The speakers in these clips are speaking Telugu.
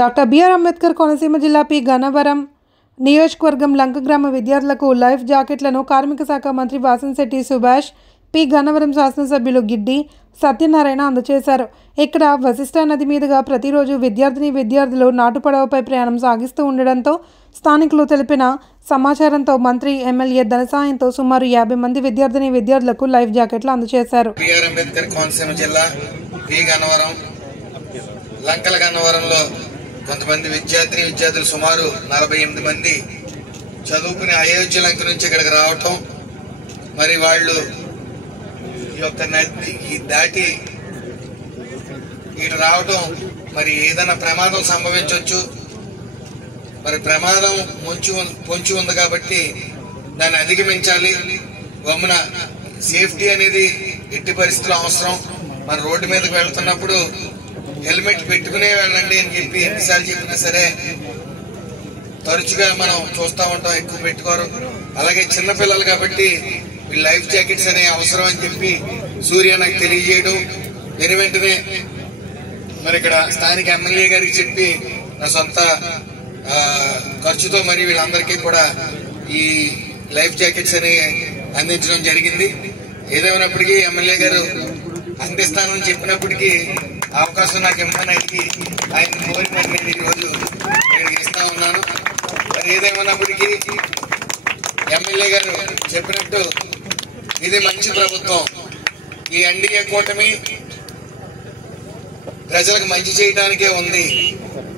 డాక్టర్ బిఆర్ అంబేద్కర్ కోనసీమ జిల్లా పి గన్నవరం నియోజకవర్గం లంక గ్రామ విద్యార్థులకు లైఫ్ జాకెట్లను కార్మిక శాఖ మంత్రి వాసంశెట్టి సుభాష్, పి గన్నవరం శాసనసభ్యులు గిడ్డి సత్యనారాయణ అందజేశారు. ఇక్కడ వశిష్ఠ నది మీదుగా ప్రతిరోజు విద్యార్థులు నాటుపడవపై ప్రయాణం సాగిస్తూ ఉండడంతో స్థానికులు తెలిపిన సమాచారంతో మంత్రి, ఎమ్మెల్యే ధన సాయంతో సుమారు 50 మంది విద్యార్థులకు లైఫ్ జాకెట్లు అందజేశారు. బిఆర్ అంబేద్కర్ కోనసీమ జిల్లా పి గన్నవరం లంకల గన్నవరంలో కొంతమంది విద్యార్థులు సుమారు 48 మంది చదువుకుని అయోధ్య లంక నుంచి ఇక్కడికి రావటం, మరి వాళ్ళు ఈ యొక్క నది దాటి ఇటు రావటం, మరి ఏదైనా ప్రమాదం సంభవించవచ్చు. మరి ప్రమాదం పొంచి ఉంది కాబట్టి దాన్ని అధిగమించాలి. గమ్మున సేఫ్టీ అనేది ఎట్టి పరిస్థితుల్లో అవసరం. మన రోడ్డు మీదకి వెళ్తున్నప్పుడు హెల్మెట్ పెట్టుకునే వెళ్ళండి అని చెప్పి ఎన్నిసార్లు చెప్పినా సరే తరచుగా మనం చూస్తూ ఉంటాం, ఎక్కువ పెట్టుకోరు. అలాగే చిన్నపిల్లలు కాబట్టి లైఫ్ జాకెట్స్ అనే అవసరం అని చెప్పి సూర్య నాకు తెలియజేయడం, వెంటనే మరి ఇక్కడ స్థానిక ఎమ్మెల్యే గారికి చెప్పి నా సొంత ఖర్చుతో మరి వీళ్ళందరికీ కూడా ఈ లైఫ్ జాకెట్స్ అని అందించడం జరిగింది. ఏదేమైనప్పటికీ ఎమ్మెల్యే గారు అందిస్తానని చెప్పినప్పటికీ అవకాశం నాకు ఇమ్మని అడిగి ఆయన కోరి మరి నేను ఈరోజు ఇక్కడికి ఇస్తా ఉన్నాను. మరి ఏదేమైనప్పటికీ ఎమ్మెల్యే గారు చెప్పినట్టు ఇది మంచి ప్రభుత్వం. ఈ ఎన్డీఏ కూటమి ప్రజలకు మంచి చేయడానికే ఉంది.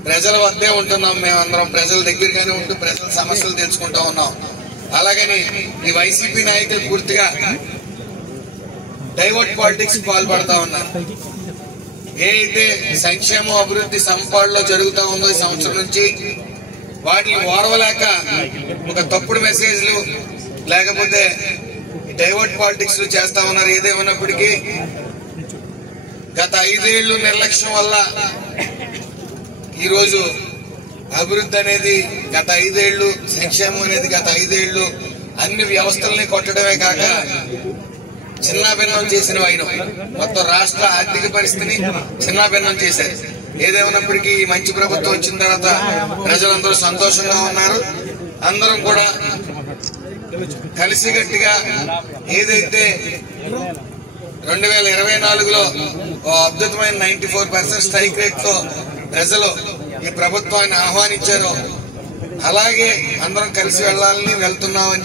ప్రజల వద్దే ఉంటున్నాం మేమందరం, ప్రజల దగ్గరగానే ఉంటూ ప్రజల సమస్యలు తెలుసుకుంటా ఉన్నాం. అలాగని ఈ వైసీపీ నాయకులు పూర్తిగా డైవర్ట్ పాలిటిక్స్ పాల్పడతా ఉన్నారు. ఏదైతే సంక్షేమం అభివృద్ధి సంపాడులో జరుగుతూ ఉందో ఈ సంవత్సరం నుంచి వాటిని ఓర్వలేక ఒక తప్పుడు మెసేజ్లు లేకపోతే డైవర్ట్ పాలిటిక్స్ చేస్తా ఉన్నారు. ఏదేమన్నప్పటికీ గత 5 ఏళ్లు నిర్లక్ష్యం వల్ల ఈరోజు అభివృద్ధి అనేది గత 5 ఏళ్లు, సంక్షేమం అనేది గత 5 ఏళ్లు అన్ని వ్యవస్థల్ని కొట్టడమే కాక చిన్నాభిన్నం చేసిన వైనం మొత్తం రాష్ట్ర ఆర్థిక పరిస్థితిని చిన్నాభిన్నం చేశారు. ఏదేమైనప్పటికీ ఈ మంచి ప్రభుత్వం వచ్చిన తర్వాత ప్రజలందరూ సంతోషంగా ఉన్నారు. అందరం కూడా కలిసిగట్టిగా ఏదైతే 2024లో అద్భుతమైన 94% స్ట్రైక్ రేట్ తో ప్రజలు ఈ ప్రభుత్వాన్ని ఆహ్వానించారో అలాగే అందరం కలిసి వెళ్లాలని వెళ్తున్నామని